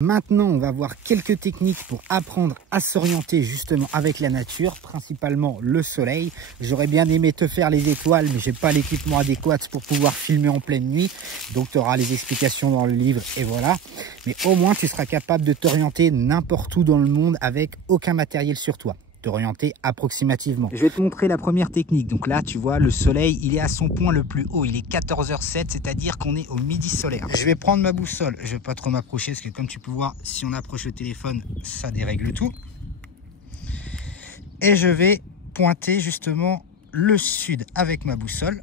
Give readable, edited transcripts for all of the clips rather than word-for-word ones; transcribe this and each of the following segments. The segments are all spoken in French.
Maintenant, on va voir quelques techniques pour apprendre à s'orienter justement avec la nature, principalement le soleil. J'aurais bien aimé te faire les étoiles, mais j'ai pas l'équipement adéquat pour pouvoir filmer en pleine nuit. Donc, tu auras les explications dans le livre et voilà. Mais au moins, tu seras capable de t'orienter n'importe où dans le monde avec aucun matériel sur toi. T'orienter approximativement. Je vais te montrer la première technique. Donc là, tu vois, le soleil, il est à son point le plus haut. Il est 14h07, c'est-à-dire qu'on est au midi solaire. Je vais prendre ma boussole. Je vais pas trop m'approcher parce que comme tu peux voir, si on approche le téléphone, ça dérègle tout. Et je vais pointer justement le sud avec ma boussole.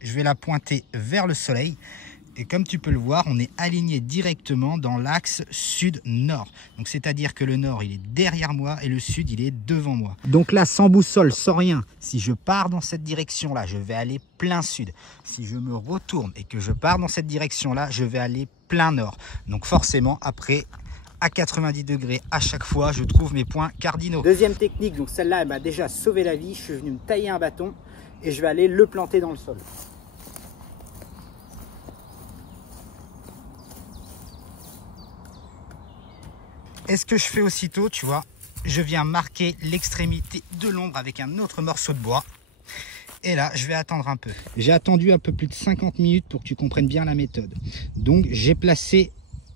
Je vais la pointer vers le soleil. Et comme tu peux le voir, on est aligné directement dans l'axe sud-nord. Donc c'est-à-dire que le nord, il est derrière moi et le sud, il est devant moi. Donc là, sans boussole, sans rien, si je pars dans cette direction-là, je vais aller plein sud. Si je me retourne et que je pars dans cette direction-là, je vais aller plein nord. Donc forcément, après, à 90 degrés à chaque fois, je trouve mes points cardinaux. Deuxième technique, donc celle-là, elle m'a déjà sauvé la vie. Je suis venu me tailler un bâton et je vais aller le planter dans le sol. Et ce que je fais aussitôt, tu vois, je viens marquer l'extrémité de l'ombre avec un autre morceau de bois. Et là, je vais attendre un peu. J'ai attendu un peu plus de 50 minutes pour que tu comprennes bien la méthode. Donc, j'ai placé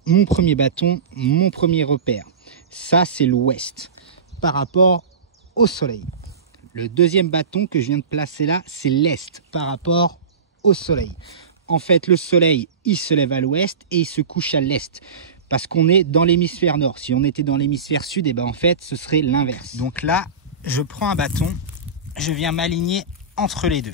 mon premier bâton, mon premier repère. Ça, c'est l'ouest par rapport au soleil. Le deuxième bâton que je viens de placer là, c'est l'est par rapport au soleil. En fait, le soleil, il se lève à l'ouest et il se couche à l'est. Parce qu'on est dans l'hémisphère nord. Si on était dans l'hémisphère sud, et ben en fait, ce serait l'inverse. Donc là, je prends un bâton, je viens m'aligner entre les deux.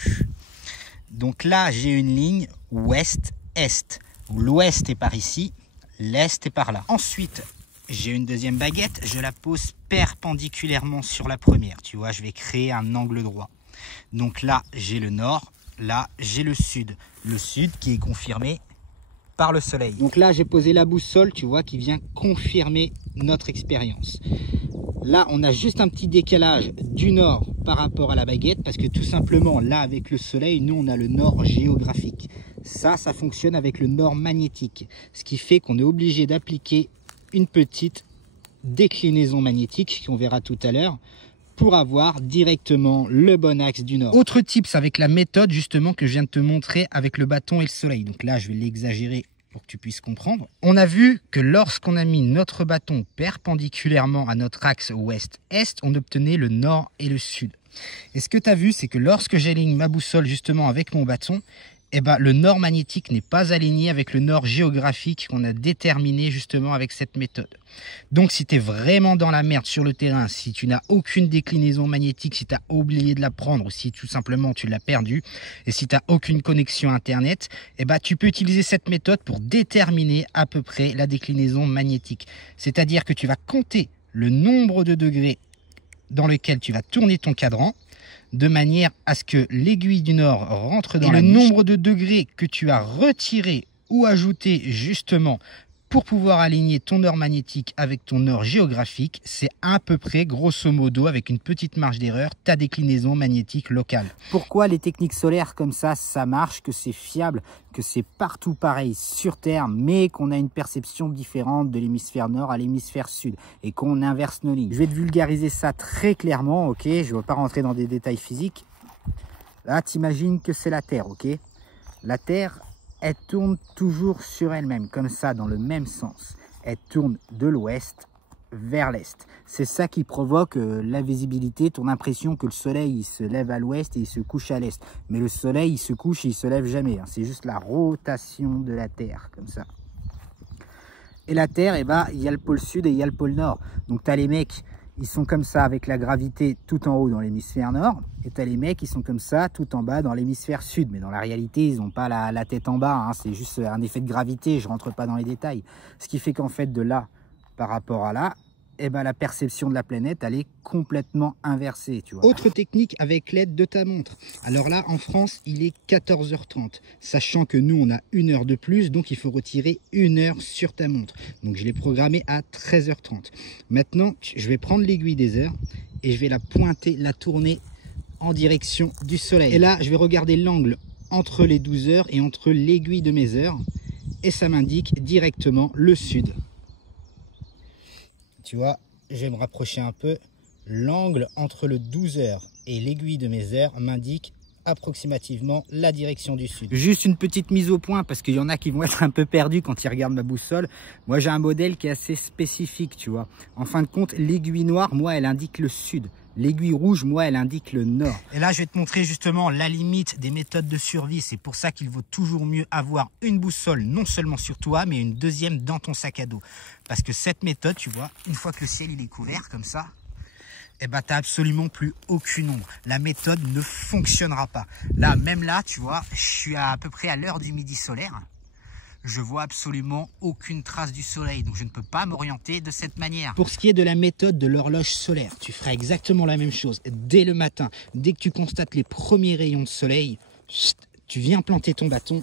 Donc là, j'ai une ligne ouest-est. L'ouest est par ici, l'est est par là. Ensuite, j'ai une deuxième baguette, je la pose perpendiculairement sur la première. Tu vois, je vais créer un angle droit. Donc là, j'ai le nord, là, j'ai le sud. Le sud qui est confirmé par le soleil. Donc là, j'ai posé la boussole, tu vois, qui vient confirmer notre expérience. Là, on a juste un petit décalage du nord par rapport à la baguette, parce que tout simplement, là, avec le soleil, nous, on a le nord géographique. Ça fonctionne avec le nord magnétique, ce qui fait qu'on est obligé d'appliquer une petite déclinaison magnétique, qu'on verra tout à l'heure, pour avoir directement le bon axe du nord. Autre tips avec la méthode justement que je viens de te montrer avec le bâton et le soleil. Donc là, je vais l'exagérer pour que tu puisses comprendre. On a vu que lorsqu'on a mis notre bâton perpendiculairement à notre axe ouest-est, on obtenait le nord et le sud. Et ce que tu as vu, c'est que lorsque j'aligne ma boussole justement avec mon bâton, eh ben, le nord magnétique n'est pas aligné avec le nord géographique qu'on a déterminé justement avec cette méthode. Donc si tu es vraiment dans la merde sur le terrain, si tu n'as aucune déclinaison magnétique, si tu as oublié de la prendre ou si tout simplement tu l'as perdue et si tu n'as aucune connexion internet, eh ben, tu peux utiliser cette méthode pour déterminer à peu près la déclinaison magnétique. C'est-à-dire que tu vas compter le nombre de degrés dans lequel tu vas tourner ton cadran, de manière à ce que l'aiguille du nord rentre dans le nombre de degrés que tu as retiré ou ajouté justement pour pouvoir aligner ton nord magnétique avec ton nord géographique, c'est à peu près, grosso modo, avec une petite marge d'erreur, ta déclinaison magnétique locale. Pourquoi les techniques solaires comme ça marche, que c'est fiable, que c'est partout pareil sur Terre, mais qu'on a une perception différente de l'hémisphère nord à l'hémisphère sud et qu'on inverse nos lignes. Je vais te vulgariser ça très clairement, ok? Je ne vais pas rentrer dans des détails physiques. Là, t'imagines que c'est la Terre, ok? La Terre, elle tourne toujours sur elle-même, comme ça, dans le même sens. Elle tourne de l'ouest vers l'est. C'est ça qui provoque la visibilité, ton impression que le soleil il se lève à l'ouest et il se couche à l'est. Mais le soleil, il se couche et il se lève jamais. Hein. C'est juste la rotation de la Terre, comme ça. Et la Terre, eh ben, il y a le pôle sud et il y a le pôle nord. Donc, tu as les mecs, ils sont comme ça avec la gravité tout en haut dans l'hémisphère nord. Et tu as les mecs qui sont comme ça tout en bas dans l'hémisphère sud. Mais dans la réalité, ils n'ont pas la tête en bas. Hein. C'est juste un effet de gravité. Je ne rentre pas dans les détails. Ce qui fait qu'en fait, de là par rapport à là, eh ben, la perception de la planète, elle est complètement inversée. Tu vois. Autre technique avec l'aide de ta montre. Alors là, en France, il est 14h30. Sachant que nous, on a 1 heure de plus. Donc, il faut retirer 1 heure sur ta montre. Donc, je l'ai programmé à 13h30. Maintenant, je vais prendre l'aiguille des heures et je vais la pointer, la tourner en direction du soleil. Et là, je vais regarder l'angle entre les 12 heures et entre l'aiguille de mes heures. Et ça m'indique directement le sud. tu vois, je vais me rapprocher un peu. L'angle entre le 12h et l'aiguille de mes heures m'indique approximativement la direction du sud. Juste une petite mise au point parce qu'il y en a qui vont être un peu perdus quand ils regardent ma boussole. Moi j'ai un modèle qui est assez spécifique, tu vois. En fin de compte, l'aiguille noire, moi elle indique le sud. L'aiguille rouge, moi elle indique le nord. Et là je vais te montrer justement la limite des méthodes de survie. C'est pour ça qu'il vaut toujours mieux avoir une boussole non seulement sur toi mais une deuxième dans ton sac à dos. Parce que cette méthode, tu vois, une fois que le ciel il est couvert comme ça, eh ben, tu n'as absolument plus aucune ombre. La méthode ne fonctionnera pas. Là, même là, tu vois, je suis à peu près à l'heure du midi solaire. Je vois absolument aucune trace du soleil. Donc, je ne peux pas m'orienter de cette manière. Pour ce qui est de la méthode de l'horloge solaire, tu feras exactement la même chose. Dès le matin, dès que tu constates les premiers rayons de soleil, tu viens planter ton bâton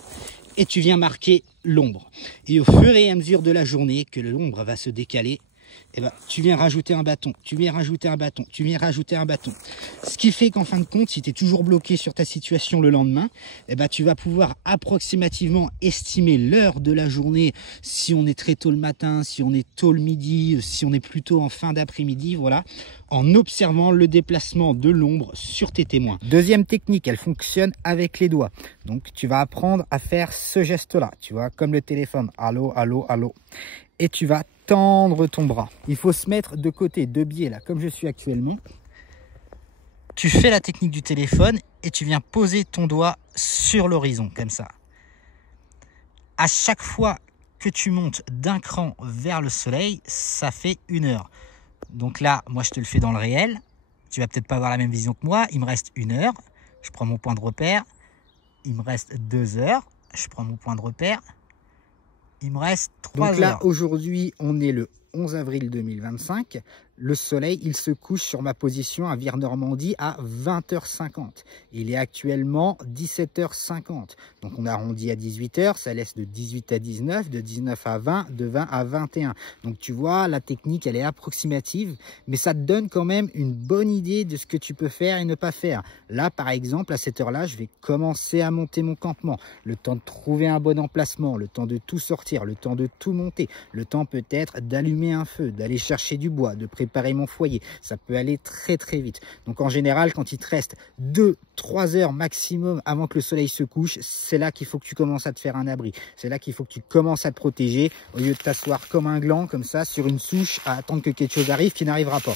et tu viens marquer l'ombre. Et au fur et à mesure de la journée, que l'ombre va se décaler, eh ben, tu viens rajouter un bâton, tu viens rajouter un bâton, tu viens rajouter un bâton. Ce qui fait qu'en fin de compte, si tu es toujours bloqué sur ta situation le lendemain, eh ben, tu vas pouvoir approximativement estimer l'heure de la journée, si on est très tôt le matin, si on est tôt le midi, si on est plutôt en fin d'après-midi, voilà, en observant le déplacement de l'ombre sur tes témoins. Deuxième technique, elle fonctionne avec les doigts. Donc tu vas apprendre à faire ce geste-là, tu vois, comme le téléphone, allô, allô, allô. Et tu vas tendre ton bras. Il faut se mettre de côté, de biais, là, comme je suis actuellement. Tu fais la technique du téléphone et tu viens poser ton doigt sur l'horizon, comme ça. À chaque fois que tu montes d'un cran vers le soleil, ça fait 1 heure. Donc là, moi, je te le fais dans le réel. Tu vas peut-être pas avoir la même vision que moi. Il me reste 1 heure. Je prends mon point de repère. Il me reste 2 heures. Je prends mon point de repère. Il me reste 3 heures. Donc là, aujourd'hui, on est le 11 avril 2025. Le soleil, il se couche sur ma position à Vire-Normandie à 20h50. Il est actuellement 17h50. Donc on arrondit à 18h, ça laisse de 18 à 19, de 19 à 20, de 20 à 21. Donc tu vois, la technique, elle est approximative, mais ça te donne quand même une bonne idée de ce que tu peux faire et ne pas faire. Là, par exemple, à cette heure-là, je vais commencer à monter mon campement. Le temps de trouver un bon emplacement, le temps de tout sortir, le temps de tout monter, le temps peut-être d'allumer un feu, d'aller chercher du bois, de préparer mon foyer. Ça peut aller très très vite. Donc en général, quand il te reste 2-3 heures maximum avant que le soleil se couche, c'est là qu'il faut que tu commences à te faire un abri. C'est là qu'il faut que tu commences à te protéger au lieu de t'asseoir comme un gland, comme ça, sur une souche, à attendre que quelque chose arrive qui n'arrivera pas.